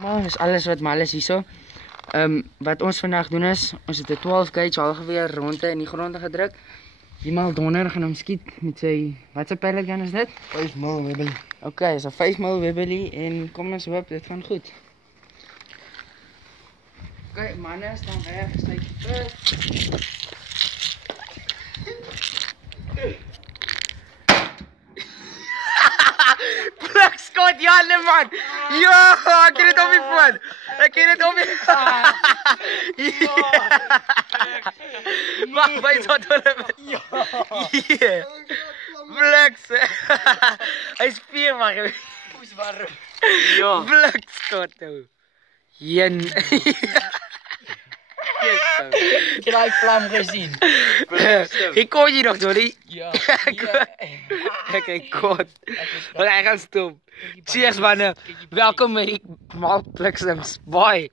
Maar is alles wat mal is hierso. Wat ons vandag doen is, ons het 'n 12 gauge halgeweer ronde in die grond gedruk. Iemand donder gaan hom skiet met sy, wat se pellet gun is dit? 5 mil Webley. Okay, so 5 mil Webley en kom ons hoop dit gaan goed. Okay, manne, staan reg, steek terug. Skot Janne man. Ja, ek het dit op die foon. Ek het dit op die Wag, wys wat hulle. Ja. Bliks. Hy speel maar. Poes warm. Ja. Bliks skot toe. Jen. Ek het daai vlam gesien. Ek kon jy nog Dolly? Ja. Okay, God. Ek gaan stop. Cheers manne. Welkom by die Mal Bliksem. Bye.